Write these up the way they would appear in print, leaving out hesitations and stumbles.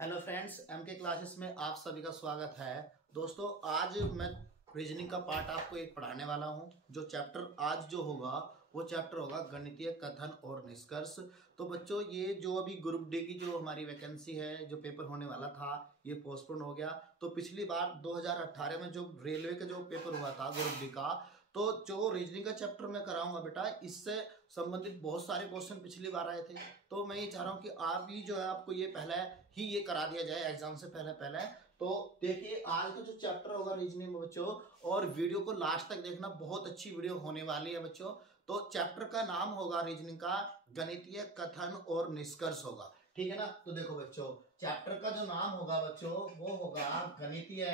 Hello friends, M के classes में आप सभी का स्वागत है। दोस्तों, आज मैं रीजनिंग का पार्ट आपको एक पढ़ाने वाला हूं। जो चैप्टर आज जो होगा वो चैप्टर होगा गणितीय कथन और निष्कर्ष। तो बच्चों, ये जो अभी ग्रुप डी की जो हमारी वैकेंसी है, जो पेपर होने वाला था, ये पोस्टपोन हो गया। तो पिछली बार 2018 में जो रेलवे का जो पेपर हुआ था ग्रुप डी का, तो जो रीजनिंग का चैप्टर मैं कराऊंगा बेटा, इससे संबंधित बहुत सारे क्वेश्चन पिछली बार आए थे। तो मैं ये चाह रहा हूँ कि आप ही जो है आपको ये पहले ही ये करा दिया जाए एग्जाम से पहले पहले। तो देखिए, आज का जो चैप्टर होगा रीजनिंग में बच्चों, और वीडियो को लास्ट तक देखना, बहुत अच्छी वीडियो होने वाली है बच्चों। तो चैप्टर का नाम होगा रीजनिंग का गणितीय कथन और निष्कर्ष होगा, ठीक है ना। तो देखो बच्चों, चैप्टर का जो नाम होगा बच्चों वो होगा गणितीय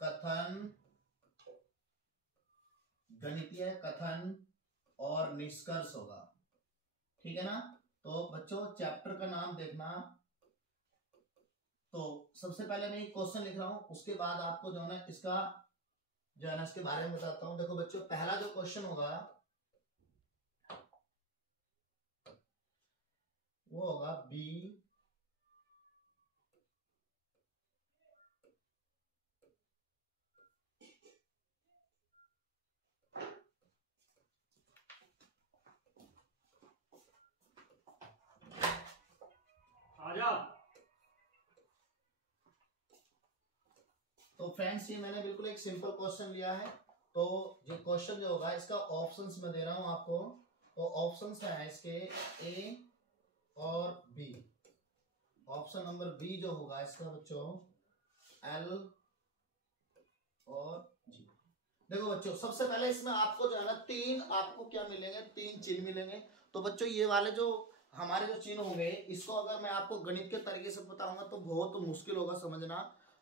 कथन, गणितीय कथन और निष्कर्ष होगा, ठीक है ना। तो बच्चों, चैप्टर का नाम देखना। तो सबसे पहले मैं एक क्वेश्चन लिख रहा हूं, उसके बाद आपको जो है ना इसका जो है ना इसके बारे में बताता हूं। देखो बच्चों, पहला जो क्वेश्चन होगा वो होगा बी आजा। तो फ्रेंड्स, ये मैंने बिल्कुल एक सिंपल क्वेश्चन लिया है। तो जो क्वेश्चन जो होगा इसका ऑप्शंस मैं दे रहा हूं आपको। तो ऑप्शंस है इसके ए और बी। ऑप्शन नंबर बी जो होगा इसका बच्चों एल और जी। देखो बच्चों, सबसे पहले इसमें आपको जो है ना आपको क्या मिलेंगे, तीन चिन्ह मिलेंगे। तो बच्चों, ये वाले जो हमारे जो चिन्ह होंगे, इसको अगर मैं आपको गणित के तरीके से बताऊंगा तो बहुत मुश्किल होगा समझना।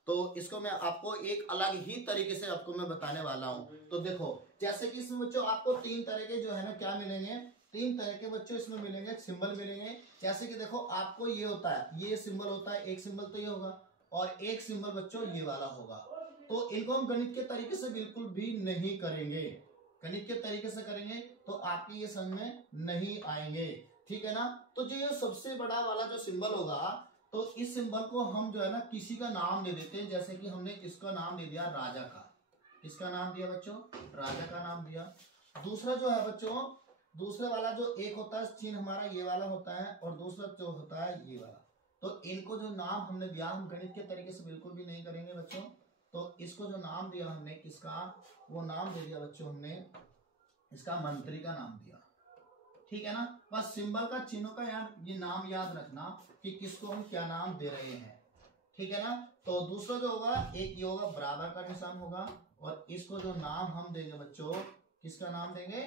तो इसको मैं आपको एक अलग ही तरीके से आपको मैं बताने वाला हूं। तो देखो, जैसे कि इसमें बच्चों आपको तीन तरह के जो है ना क्या मिलेंगे, तीन तरह के बच्चों इसमें मिलेंगे, सिंबल मिलेंगे। जैसे कि देखो, आपको ये होता है, ये सिंबल होता है, एक सिंबल तो ये होगा, और एक सिंबल बच्चों ये वाला होगा। तो इनको हम गणित के तरीके से बिल्कुल भी नहीं करेंगे। गणित के तरीके से करेंगे तो आपके ये समझ में नहीं आएंगे, ठीक है ना। तो जो ये सबसे बड़ा वाला जो सिंबल होगा, तो इस सिंबल को हम जो है ना किसी का नाम दे देते हैं। जैसे कि हमने किसका नाम दे दिया, राजा का। किसका नाम दिया बच्चों, राजा का नाम दिया। दूसरा जो है बच्चों, दूसरे वाला जो एक होता है चिन्ह हमारा ये वाला होता है, और दूसरा जो होता है ये वाला। तो इनको जो नाम हमने दिया, हम गणित के तरीके से बिल्कुल भी नहीं करेंगे बच्चों। तो इसको जो नाम दिया हमने किसका, वो नाम दे दिया बच्चों हमने इसका मंत्री का नाम दिया, ठीक है ना। बस सिंबल का, चिन्हों का ये नाम याद रखना कि किसको हम क्या नाम दे रहे हैं, ठीक है ना। तो दूसरा जो होगा, एक ये होगा बराबर का निशान होगा, और इसको जो नाम हम देंगे बच्चों, किसका नाम देंगे,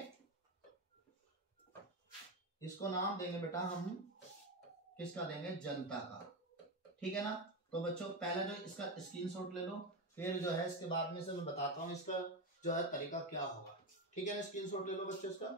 इसको नाम देंगे बेटा हम किसका देंगे, जनता का, ठीक है ना। तो बच्चों, पहले जो इसका स्क्रीनशॉट ले लो, फिर जो है इसके बाद में से मैं बताता हूँ इसका जो है तरीका क्या होगा, ठीक है ना। स्क्रीनशॉट ले लो बच्चों, इसका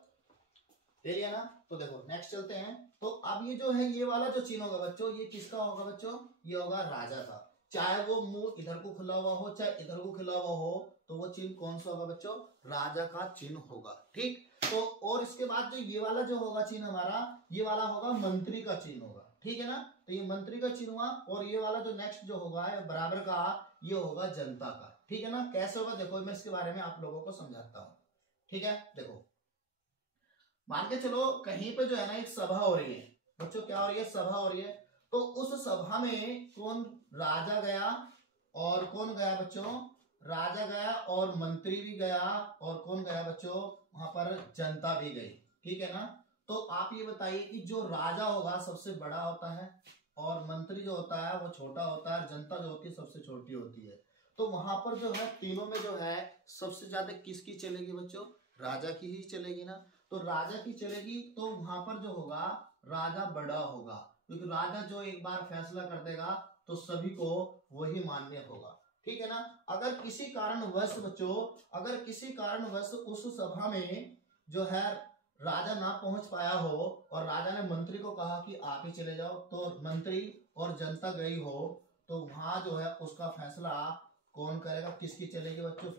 ले लिया ना। तो देखो, नेक्स्ट चलते हैं। तो अब ये जो है ये वाला जो चिन्ह होगा बच्चों, ये किसका होगा बच्चों, ये होगा राजा का। चाहे वो मुंह इधर को खुला हुआ हो, चाहे इधर को खुला हुआ हो, तो वो चिन्ह कौन सा होगा बच्चों, राजा का चिन्ह होगा, ठीक। तो और इसके बाद जो ये वाला जो होगा चिन्ह हमारा, ये वाला होगा मंत्री का चिन्ह होगा, ठीक है ना। तो ये मंत्री का चिन्ह हुआ, और ये वाला जो नेक्स्ट जो होगा बराबर का, ये होगा जनता का, ठीक है ना। कैसे होगा देखो, मैं इसके बारे में आप लोगों को समझाता हूं, ठीक है। देखो, मान के चलो कहीं पे जो है ना एक सभा हो रही है बच्चों, क्या हो रही है, सभा हो रही है। तो उस सभा में कौन, राजा गया, और कौन गया बच्चों, राजा गया, और मंत्री भी गया, और कौन गया बच्चों, वहां पर जनता भी गई, ठीक है ना। तो आप ये बताइए कि जो राजा होगा सबसे बड़ा होता है, और मंत्री जो होता है वो छोटा होता है, जनता जो होती है सबसे छोटी होती है। तो वहां पर जो है तीनों में जो है सबसे ज्यादा किसकी चलेगी बच्चों, राजा की ही चलेगी ना। तो राजा की चलेगी, तो वहां पर जो होगा राजा बड़ा होगा, क्योंकि राजा जो एक बार फैसला कर देगा तो सभी को वही मान्य होगा, ठीक है ना। अगर किसी कारणवश बच्चों, अगर किसी कारणवश उस सभा में जो है राजा ना पहुंच पाया हो, और राजा ने मंत्री को कहा कि आप ही चले जाओ, तो मंत्री और जनता गई हो, तो वहां जो है उसका फैसला कौन करेगा, किसकी चलेगी बच्चों,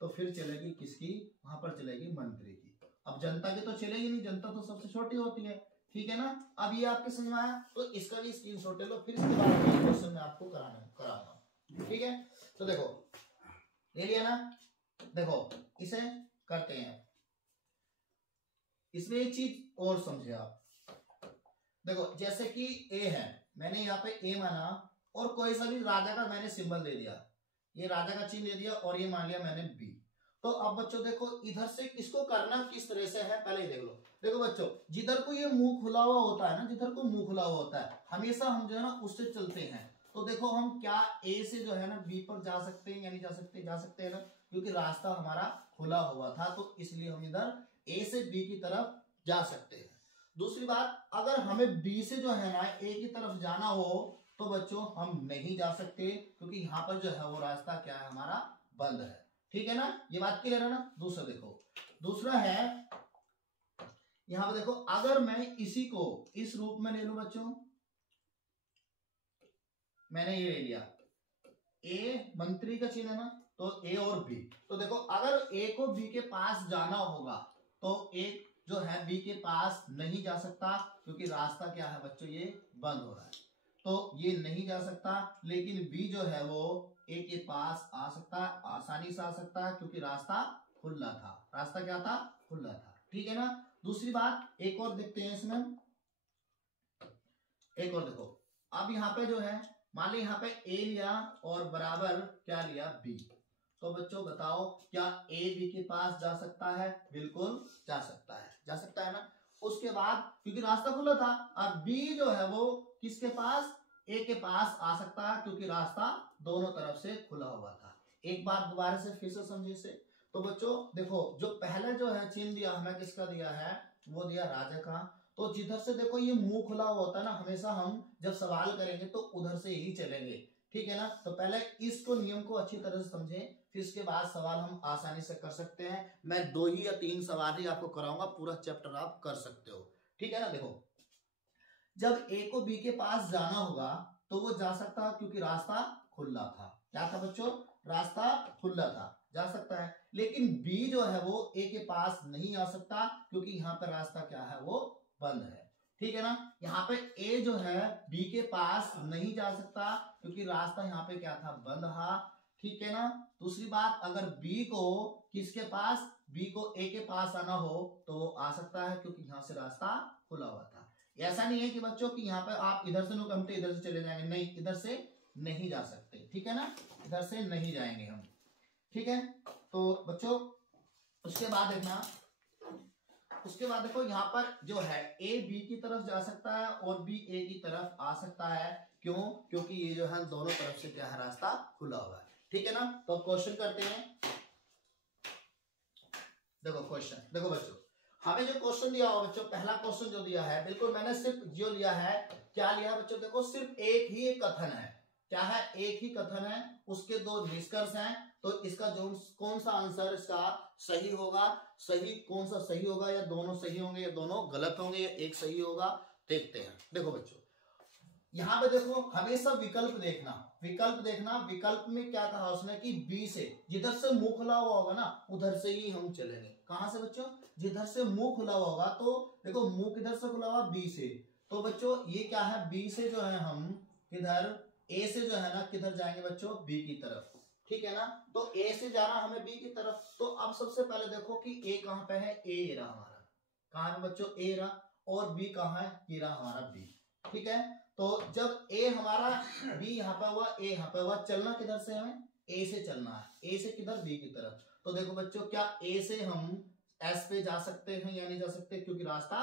तो फिर चलेगी किसकी, वहां पर चलेगी मंत्री की। अब जनता की तो चलेगी नहीं, जनता तो सबसे छोटी होती है, ठीक है ना। अब ये आपके समझ में आया, तो इसका भी स्क्रीनशॉट ले लो, फिर इसके बाद ये क्वेश्चन मैं आपको कराऊंगा। ठीक है, तो देखो ले लिया ना। देखो इसे करते हैं, इसमें एक चीज और समझे आप। देखो जैसे कि ए है, मैंने यहाँ पे ए माना और कोई सा भी राजा का मैंने सिंबल दे दिया, ये राजा का चिन्ह दे दिया और ये मान लिया मैंने बी। तो अब बच्चों देखो इधर से इसको करना किस तरह से है पहले ही देख लो। देखो बच्चों जिधर को ये मुंह खुला हुआ होता है ना, जिधर को मुंह खुला हुआ होता है हमेशा हम जो है ना उससे चलते हैं। तो देखो हम क्या ए से जो है ना बी पर जा सकते हैं या नहीं जा सकते, जा सकते हैं ना, क्योंकि रास्ता हमारा खुला हुआ था तो इसलिए हम इधर ए से बी की तरफ जा सकते हैं। दूसरी बात, अगर हमें बी से जो है ना ए की तरफ जाना हो तो बच्चों हम नहीं जा सकते, क्योंकि यहाँ पर जो है वो रास्ता क्या है हमारा बंद है। ठीक है ना, ये बात क्लियर है ना। दूसरा देखो, दूसरा है यहाँ पे देखो, अगर मैं इसी को इस रूप में ले लूं बच्चों, मैंने ये ले लिया, ए मंत्री का चिन्ह है ना, तो ए और बी। तो देखो अगर ए को बी के पास जाना होगा तो एक जो है बी के पास नहीं जा सकता, क्योंकि रास्ता क्या है बच्चों ये बंद हो रहा है, तो ये नहीं जा सकता। लेकिन बी जो है वो ए के पास आ सकता है, आसानी से आ सकता है, क्योंकि रास्ता खुला था। रास्ता क्या था, खुला था। ठीक है ना। दूसरी बात एक और देखते हैं इसमें, एक और देखो, अब यहाँ पे जो है मान ली यहाँ पे ए लिया और बराबर क्या लिया बी, तो बच्चों बताओ क्या ए बी के पास जा सकता है? बिल्कुल जा सकता है, जा सकता है ना। उसके बाद क्योंकि रास्ता खुला था, अब बी जो है वो किसके पास, ए के पास आ सकता है, क्योंकि रास्ता दोनों तरफ से खुला हुआ था। एक बात दोबारा से फिर से समझे इसे। तो बच्चों देखो जो पहले जो है चिन्ह दिया हमें किसका दिया है, वो दिया राजा का। तो जिधर से देखो ये मुंह खुला हुआ होता है ना, हमेशा हम जब सवाल करेंगे तो उधर से ही चलेंगे। ठीक है ना। तो पहले इसको नियम को अच्छी तरह से समझे, फिर इसके बाद सवाल हम आसानी से कर सकते हैं। मैं 2 ही या 3 सवाल ही आपको कराऊंगा, पूरा चैप्टर आप कर सकते हो। ठीक है ना। देखो जब ए को बी के पास जाना होगा तो वो जा सकता है, क्योंकि रास्ता खुला था। क्या था बच्चों, रास्ता खुला था, जा सकता है। लेकिन बी जो है वो ए के पास नहीं आ सकता, क्योंकि यहाँ पर रास्ता क्या है वो बंद है। ठीक है ना। यहाँ पे ए जो है बी के पास नहीं जा सकता, क्योंकि रास्ता यहाँ पे क्या था, बंद था। ठीक है ना। दूसरी बात, अगर बी को किसके पास, बी को ए के पास आना हो तो वो आ सकता है, क्योंकि यहाँ से रास्ता खुला हुआ था। ऐसा नहीं है कि बच्चों कि यहाँ पे आप इधर से नो कमते इधर से चले जाएंगे, नहीं, इधर से नहीं जा सकते। ठीक है ना, इधर से नहीं जाएंगे हम। ठीक है। तो बच्चों उसके बाद देखना, उसके बाद देखो यहाँ पर जो है ए बी की तरफ जा सकता है और बी ए की तरफ आ सकता है। क्यों, क्योंकि ये जो है दोनों तरफ से क्या है, रास्ता खुला हुआ है। ठीक है ना। तो क्वेश्चन करते हैं। देखो क्वेश्चन, देखो बच्चों हमें जो क्वेश्चन दिया हुआ बच्चों, पहला क्वेश्चन जो दिया है, बिल्कुल मैंने सिर्फ जो लिया है, क्या लिया है बच्चों, देखो सिर्फ एक ही कथन है। क्या है, एक ही कथन है, उसके 2 निष्कर्ष हैं। तो इसका जो कौन सा आंसर इसका सही होगा, सही कौन सा सही होगा, या दोनों सही होंगे या दोनों गलत होंगे या एक सही होगा, देखते हैं। देखो बच्चों यहाँ पे देखो हमेशा विकल्प देखना, विकल्प देखना। विकल्प में क्या कहा उसने कि बी से, जिधर से मुंह खुला हुआ होगा ना उधर से ही हम चलेंगे। कहां से बच्चों, जिधर से मुंह खुला हुआ होगा। तो देखो मुंह किधर से खुला हुआ, बी से। तो बच्चों ये क्या है, बी से जो है हम किधर, ए से जो है ना किधर जाएंगे बच्चों, बी की तरफ। ठीक है ना। तो ए से जाना हमें बी की तरफ। तो अब सबसे पहले देखो कि ए कहां पे है, ए रहा हमारा, कहां है बच्चों, ए रहा, और बी कहां है, ये रहा हमारा बी। ठीक है। तो जब ए हमारा, बी यहाँ पे हुआ, ए यहाँ पे हुआ, चलना किधर से हमें, ए से चलना है। ए से किधर, बी की तरफ। तो देखो बच्चों क्या ए से हम एस पे जा सकते हैं या नहीं जा सकते, क्योंकि रास्ता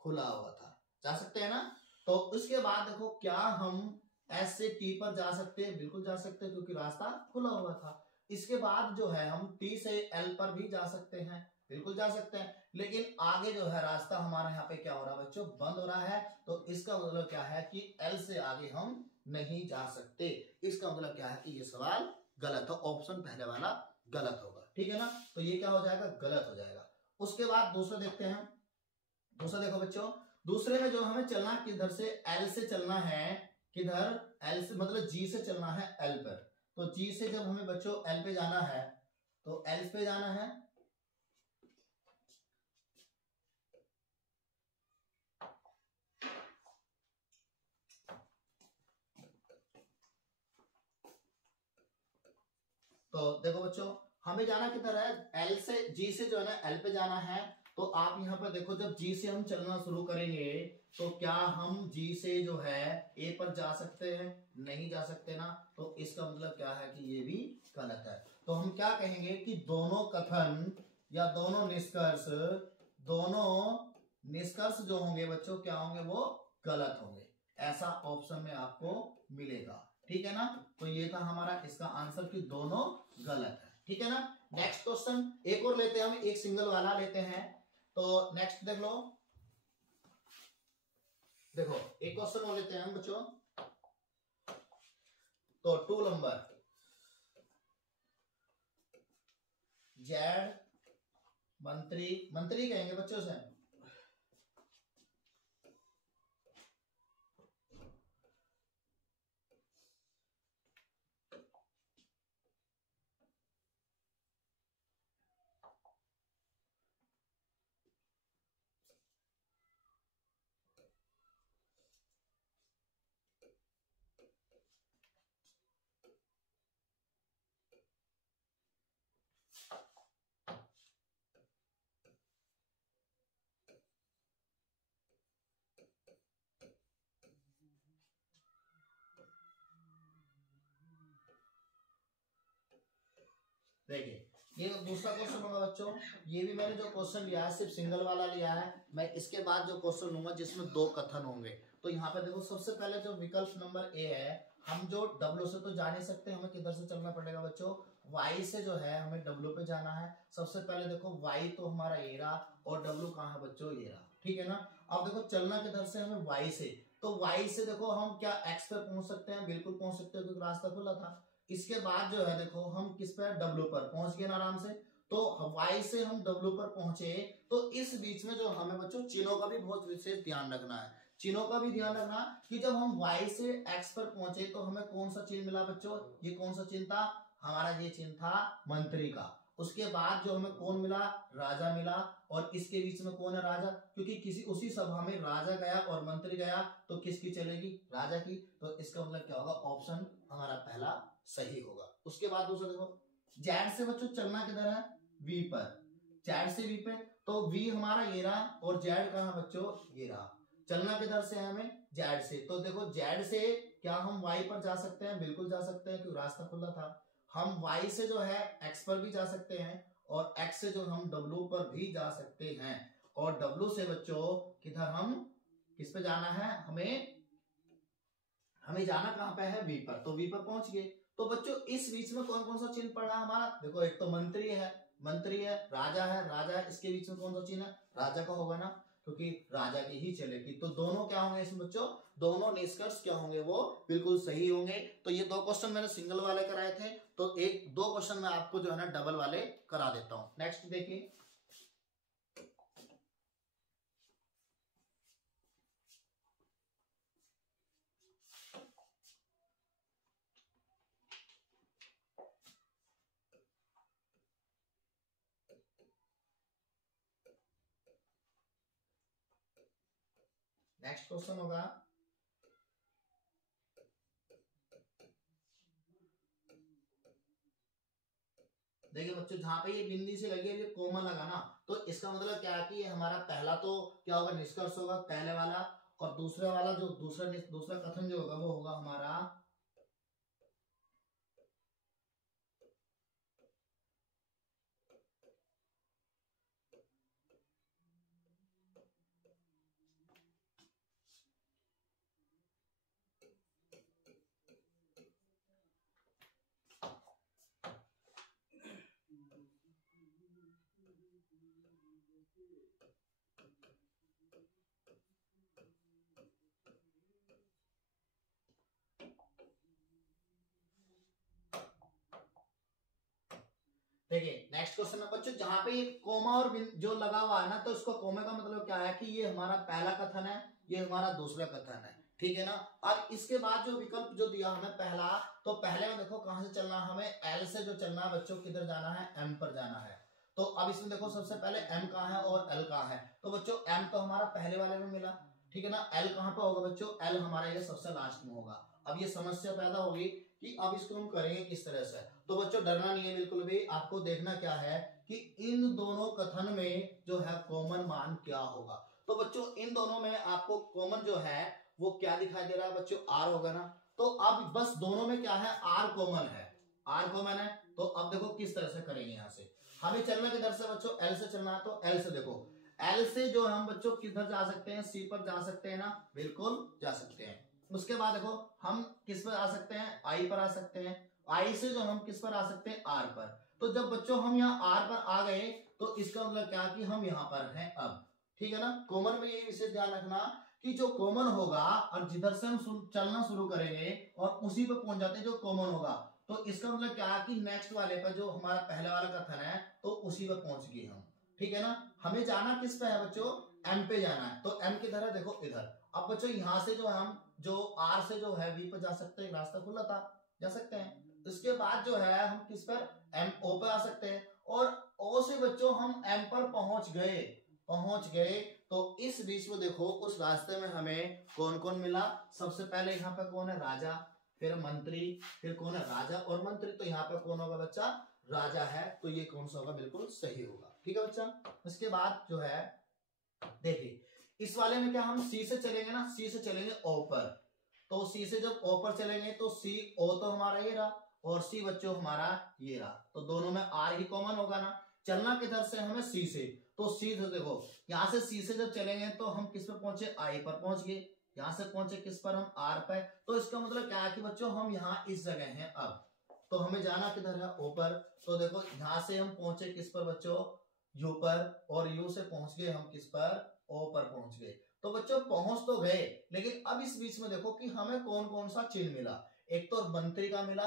खुला हुआ था, जा सकते हैं ना। तो उसके बाद देखो क्या हम एस से टी पर जा सकते हैं, बिल्कुल जा सकते हैं, क्योंकि रास्ता खुला हुआ था। इसके बाद जो है हम टी से एल पर भी जा सकते हैं, बिल्कुल जा सकते हैं। लेकिन आगे जो है रास्ता हमारा यहाँ पे क्या हो रहा है बच्चों, बंद हो रहा है। तो इसका मतलब क्या है कि एल से आगे हम नहीं जा सकते। इसका मतलब क्या है कि ये सवाल गलत है, ऑप्शन पहले वाला गलत होगा। ठीक है ना। तो ये क्या हो जाएगा, गलत हो जाएगा। उसके बाद दूसरा देखते हैं। दूसरा देखो बच्चों, दूसरे में जो हमें चलना किधर से, एल से चलना है, किधर, एल से मतलब जी से चलना है एल पर। तो जी से जब हमें बच्चों एल पे जाना है, तो एल पे जाना है, तो देखो बच्चों हमें जाना किधर है, एल से जी से जो है ना एल पे जाना है। तो आप यहाँ पर देखो जब जी से हम चलना शुरू करेंगे तो क्या हम जी से जो है ए पर जा सकते हैं, नहीं जा सकते ना। तो इसका मतलब क्या है कि ये भी गलत है। तो हम क्या कहेंगे कि दोनों कथन या दोनों निष्कर्ष जो होंगे बच्चों क्या होंगे, वो गलत होंगे। ऐसा ऑप्शन में आपको मिलेगा, ठीक है ना। तो ये था हमारा इसका आंसर कि दोनों गलत है, ठीक है ना। नेक्स्ट क्वेश्चन एक और लेते हैं हम, एक सिंगल वाला लेते हैं। तो नेक्स्ट देख लो, देखो एक क्वेश्चन और लेते हैं हम बच्चों। तो 2 नंबर, जेड मंत्री कहेंगे बच्चों से। देखिए ये दूसरा क्वेश्चन होगा बच्चों। ये भी मैंने जो क्वेश्चन लिया है सिर्फ सिंगल वाला लिया है। मैं इसके बाद जो क्वेश्चन लूंगा जिसमें 2 कथन होंगे। तो यहाँ पे देखो सबसे पहले जो विकल्प नंबर ए है, हम जो डब्ल्यू से तो जा नहीं सकते, हमें किधर से चलना पड़ेगा बच्चों, वाई से जो है हमें डब्ल्यू पे जाना है। सबसे पहले देखो वाई तो हमारा ये रहा और डब्ल्यू कहाँ है बच्चों, ये रहा, ठीक है ना। अब देखो चलना किधर से, हमें वाई से। तो वाई से देखो हम क्या एक्स पे पहुंच सकते हैं, बिल्कुल पहुंच सकते हैं क्योंकि रास्ता खुला था। इसके बाद जो है देखो हम किस पे, डब्ल्यू पर पहुंच गए ना आराम से। तो वाई से हम डब्ल्यू पर पहुंचे। तो इस बीच में जो हमें बच्चों चिन्हों का भी बहुत विशेष ध्यान रखना है। चिन्हों का भी ध्यान रखना कि जब हम वाई से एक्स पर पहुंचे तो हमें कौन सा चिन्ह मिला बच्चों, ये कौन सा चिन्ह था हमारा, ये चिन्ह था मंत्री का। उसके बाद जो हमें कौन मिला, राजा मिला। और इसके बीच में कौन है, राजा, क्योंकि किसी उसी सभा में राजा गया और मंत्री गया तो किसकी चलेगी, राजा की। तो इसका मतलब क्या होगा, ऑप्शन हमारा पहला सही होगा। उसके बाद दूसरा देखो, जेड से बच्चों चलना किधर है, वी पर। जेड से वी पे, तो वी हमारा ये रहा और जेड कहां बच्चों, ये रहा। चलना किधर से है हमें, जेड से। तो देखो जेड से क्या हम वाई पर जा सकते हैं, बिल्कुल जा सकते हैं क्योंकि रास्ता खुला था। हम वाई से जो है एक्स पर भी जा सकते हैं और एक्स से जो हम डब्ल्यू पर भी जा सकते हैं। और डब्ल्यू से बच्चों किधर हम किस पे जाना है, हमें जाना कहां पे है, वी पर। तो वी पर पहुंच गए। तो बच्चों इस बीच में कौन कौन सा चिन्ह पड़ा हमारा, देखो एक तो मंत्री है, राजा है, इसके बीच में कौन सा चिन्ह है, राजा का होगा ना, क्योंकि राजा की ही चलेगी। तो दोनों क्या होंगे इसमें बच्चों, दोनों निष्कर्ष क्या होंगे, वो बिल्कुल सही होंगे। तो ये 2 क्वेश्चन मैंने सिंगल वाले कराए थे। तो 2 क्वेश्चन मैं आपको जो है ना डबल वाले करा देता हूं। नेक्स्ट देखिए, नेक्स्ट क्वेश्चन होगा, देखिए बच्चों जहां पे ये बिंदी से लगी है, ये कोमा लगा ना, तो इसका मतलब क्या है कि ये हमारा पहला तो क्या होगा, निष्कर्ष होगा पहले वाला। और दूसरा वाला जो दूसरा कथन जो होगा वो होगा हमारा देखिए नेक्स्ट क्वेश्चन में बच्चों जहां पे ये कोमा और जो लगा हुआ है ना, तो इसको कोमे का मतलब क्या है कि ये हमारा पहला कथन है, ये हमारा दूसरा कथन है, ठीक है ना। अब इसके बाद जो विकल्प जो दिया हमें पहला, तो पहले में देखो कहां से चलना, हमें एल से जो चलना है बच्चों, किधर जाना है, एम पर जाना है। तो अब इसमें देखो सबसे पहले एम कहां है और एल कहां है। तो बच्चों एम तो हमारा पहले वाले में मिला, ठीक है ना। एल कहां पर होगा बच्चों, एल हमारा ये सबसे लास्ट में होगा। अब ये समस्या पैदा होगी कि अब इसको हम करेंगे किस तरह से। तो बच्चों डरना नहीं है बिल्कुल भी, आपको देखना क्या है कि इन दोनों कथन में जो है कॉमन मान क्या होगा। तो बच्चों इन दोनों में आपको कॉमन जो है वो क्या दिखाई दे रहा है बच्चों, आर होगा ना। तो अब बस दोनों में क्या है, आर कॉमन है, आर कॉमन है। तो अब देखो किस तरह से करेंगे, यहां से हमें चलना किधर से बच्चों, एल से चलना है। तो एल से देखो, एल से जो हम बच्चों किधर जा सकते हैं, सी पर जा सकते हैं ना, बिल्कुल जा सकते हैं। उसके बाद देखो हम किस पर आ सकते हैं, आई पर आ सकते हैं। आई से जो हम किस पर आ सकते हैं, आर पर। तो जब बच्चों हम यहाँ आर पर आ गए तो इसका मतलब क्या कि हम यहाँ पर हैं अब, ठीक है ना। कॉमन में ये विशेष ध्यान रखना कि जो कॉमन होगा और जिधर से हम चलना शुरू करेंगे और उसी पे पहुंच जाते हैं जो कॉमन होगा, तो इसका मतलब क्या कि नेक्स्ट वाले पर जो हमारा पहले वाला कथन है तो उसी पे पहुंच गए हम, ठीक है ना। हमें जाना किस पे है बच्चों, एम पे जाना है। तो एम किधर है, देखो इधर। अब बच्चों यहां से जो हम जो आर से जो है वी पर जा सकते हैं, रास्ता खुला था, जा सकते हैं। इसके बाद जो है हम किस पर, एम ओ पे आ सकते हैं। और ओ से बच्चों हम एम पर पहुंच गए। तो इस बीच में देखो उस रास्ते में हमें कौन कौन मिला। सबसे पहले यहाँ पे कौन है, राजा, फिर मंत्री, फिर कौन है, राजा और मंत्री। तो यहाँ पे कौन होगा बच्चा, राजा है। तो ये कौन सा होगा, बिल्कुल सही होगा, ठीक है बच्चा। इसके बाद जो है देखिए इस वाले में क्या, हम सी से चलेंगे ना, सी से चलेंगे ओ पर। तो सी से जब ओ पर चलेंगे तो सी ओ तो हमारा ये रहा और सी बच्चों हमारा ये रहा। तो दोनों में आर ही कॉमन होगा ना। चलना किधर से हमें, सी से। तो सी से देखो यहां से सी से जब चलेंगे तो हम किस पे पहुंचे, आई पर पहुंच गए। यहां से पहुंचे किस पर, हम आर पर। तो इसका मतलब क्या है कि बच्चों हम यहाँ इस जगह हैं अब। तो हमें जाना किधर है, ओ पर। तो देखो यहां से हम पहुंचे किस पर बच्चों, यू पर। और यू से पहुंच गए हम किस पर, ओ पर पहुंच गए। तो बच्चों पहुंच तो गए, लेकिन अब इस बीच में देखो कि हमें कौन कौन सा चिन्ह मिला। एक तो मंत्री का मिला,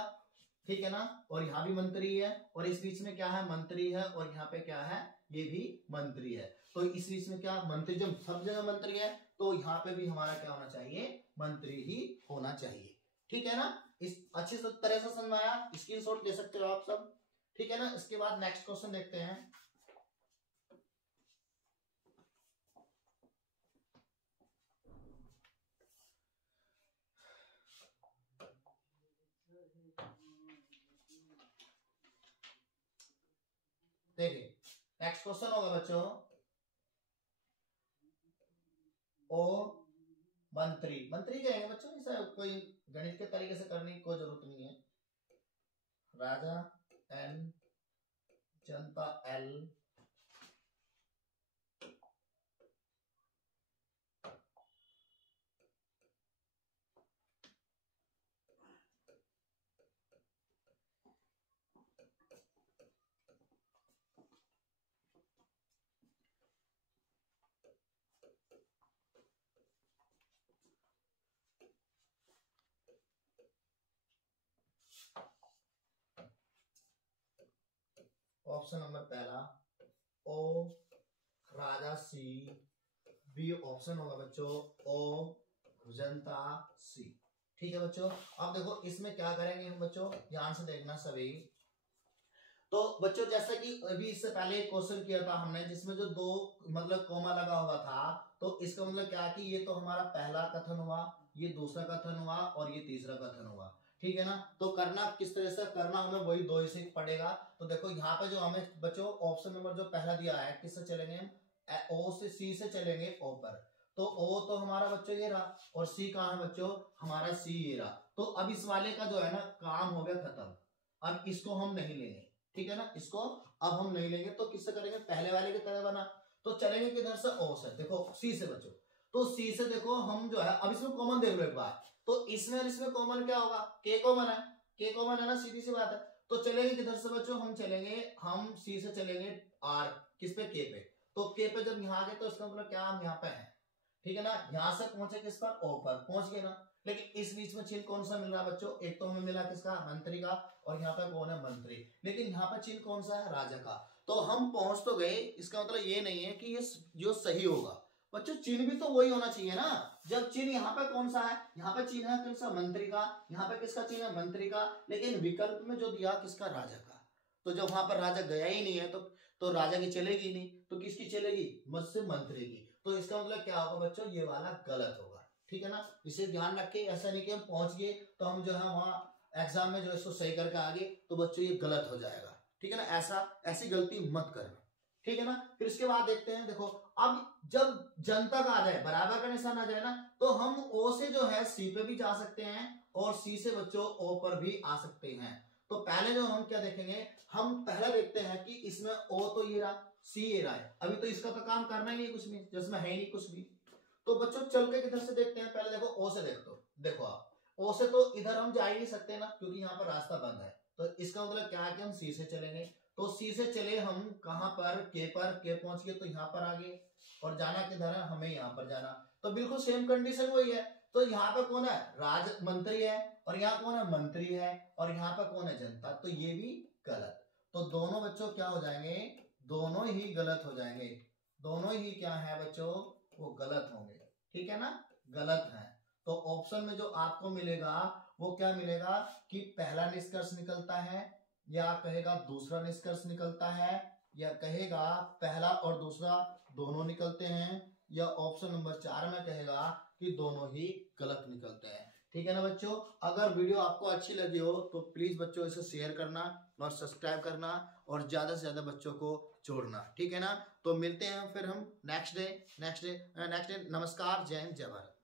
ठीक है ना, और यहाँ भी मंत्री है, और इस बीच में क्या है, मंत्री है, और यहाँ पे क्या है, ये भी मंत्री है। तो इस बीच में क्या, मंत्री, जब सब जगह मंत्री है तो यहाँ पे भी हमारा क्या होना चाहिए, मंत्री ही होना चाहिए, ठीक है ना। इस अच्छी तरह से समझ आया, स्क्रीनशॉट ले सकते हो आप सब, ठीक है ना। इसके बाद नेक्स्ट क्वेश्चन देखते हैं। देखिए नेक्स्ट क्वेश्चन होगा बच्चों, ओ मंत्री, मंत्री कहेंगे बच्चों, इसे कोई गणित के तरीके से करने की कोई जरूरत नहीं है। राजा एन, जनता एल, ऑप्शन नंबर पहला ओ राजा सी, बी ऑप्शन होगा बच्चों ओ जनता सी, ठीक है बच्चों। अब देखो इसमें क्या करेंगे हम बच्चों, ध्यान से देखना सभी। तो बच्चों जैसा कि अभी इससे पहले एक क्वेश्चन किया था हमने जिसमें जो दो मतलब कोमा लगा हुआ था, तो इसका मतलब क्या कि ये तो हमारा पहला कथन हुआ, ये दूसरा कथन हुआ और ये तीसरा कथन हुआ, ठीक है ना। तो करना किस तरह से करना, हमें वही दो से पड़ेगा। तो देखो यहाँ पे जो हमें बच्चों ऑप्शन नंबर जो पहला दिया है, किससे चलेंगे हम, ओ से सी से चलेंगे ओ पर। तो ओ तो हमारा बच्चों ये रहा और सी कहाँ है बच्चों, हमारा सी ये रहा। तो अब इस वाले का जो है ना काम हो गया खत्म, अब इसको हम नहीं लेंगे, ठीक है ना, इसको अब हम नहीं लेंगे। तो किससे करेंगे, पहले वाले की तरह बना। तो चलेंगे किधर से, ओ से, देखो सी से बच्चों। तो सी से देखो हम जो है, अब इसमें कॉमन देख लो एक बार। तो इसमें और इसमें कॉमन क्या होगा, के कॉमन है, के कॉमन है ना, सीधी सी बात है। तो चलेंगे किधर से बच्चों, हम चलेंगे, हम सी से चलेंगे आर, किस पे, के पे। तो के पे जब यहाँ आ गए तो इसका मतलब क्या, हम यहाँ पे हैं, ठीक है ना। यहां से पहुंचे किस पर, ओ पर पहुंच गए ना। लेकिन इस बीच में चिन्ह कौन सा मिल रहा है बच्चों, एक तो हमें मिला किसका, मंत्री का, और यहाँ पे कौन है, मंत्री। लेकिन यहाँ पे चिन्ह कौन सा है, राजा का। तो हम पहुंच तो गए, इसका मतलब ये नहीं है कि ये जो सही होगा बच्चों, चिन्ह भी तो वही होना चाहिए ना। जब चिन्ह यहाँ पे कौन सा है, यहाँ पे चिन्ह है किसका, मंत्री का, यहाँ पे किसका चिन्ह है, मंत्री का। लेकिन विकल्प में जो दिया किसका, राजा का। तो जब वहां पर राजा गया ही नहीं है तो राजा की चलेगी नहीं, तो किसकी चलेगी, मुझसे मंत्री की। तो इसका मतलब क्या होगा बच्चों, ये वाला गलत होगा, ठीक है ना। इसे ध्यान रखें, ऐसा नहीं कि हम पहुंच गए तो हम जो है वहां एग्जाम में जो है इसको सही करके आगे, तो बच्चों ये गलत हो जाएगा, ठीक है ना। ऐसी गलती मत करना, ठीक है ना। फिर इसके बाद देखते हैं, देखो अब जब जनता का आ जाए, बराबर का निशान आ जाए ना, तो हम ओ से जो है सी पे भी जा सकते हैं और सी से बच्चों ओ पर भी आ सकते हैं। तो पहले जो हम क्या देखेंगे, हम पहले देखते हैं कि इसमें ओ तो ये रहा, सी ये रहा है, अभी तो इसका तो काम करना ही नहीं कुछ भी, जिसमें है ही नहीं कुछ भी। तो बच्चों चल के किधर से देखते हैं, पहले देखो ओ से देखो आप ओ से तो इधर हम जा ही नहीं सकते ना, क्योंकि यहाँ पर रास्ता बंद है। तो इसका मतलब क्या है कि हम सी से चलेंगे। तो सी से चले हम कहां पर, के पहुंच गए, तो यहाँ पर आ गए, और जाना किधर है, हमें यहाँ पर जाना। तो बिल्कुल सेम कंडीशन वही है। तो यहाँ पे कौन है, राज मंत्री है, और यहाँ कौन है, मंत्री है, और यहाँ पर कौन है, जनता। तो ये भी गलत। तो दोनों बच्चों क्या हो जाएंगे, दोनों ही गलत हो जाएंगे। दोनों ही क्या है बच्चों, वो गलत होंगे, ठीक है ना, गलत है। तो ऑप्शन में जो आपको मिलेगा वो क्या मिलेगा कि पहला निष्कर्ष निकलता है, या कहेगा दूसरा निष्कर्ष निकलता है, या कहेगा पहला और दूसरा दोनों निकलते हैं, या ऑप्शन नंबर 4 में कहेगा कि दोनों ही गलत निकलते हैं, ठीक है ना बच्चों। अगर वीडियो आपको अच्छी लगी हो तो प्लीज बच्चों इसे शेयर करना और सब्सक्राइब करना, और ज्यादा से ज्यादा बच्चों को जोड़ना, ठीक है ना। तो मिलते हैं फिर हम नेक्स्ट डे। नमस्कार, जय हिंद, जय भारत।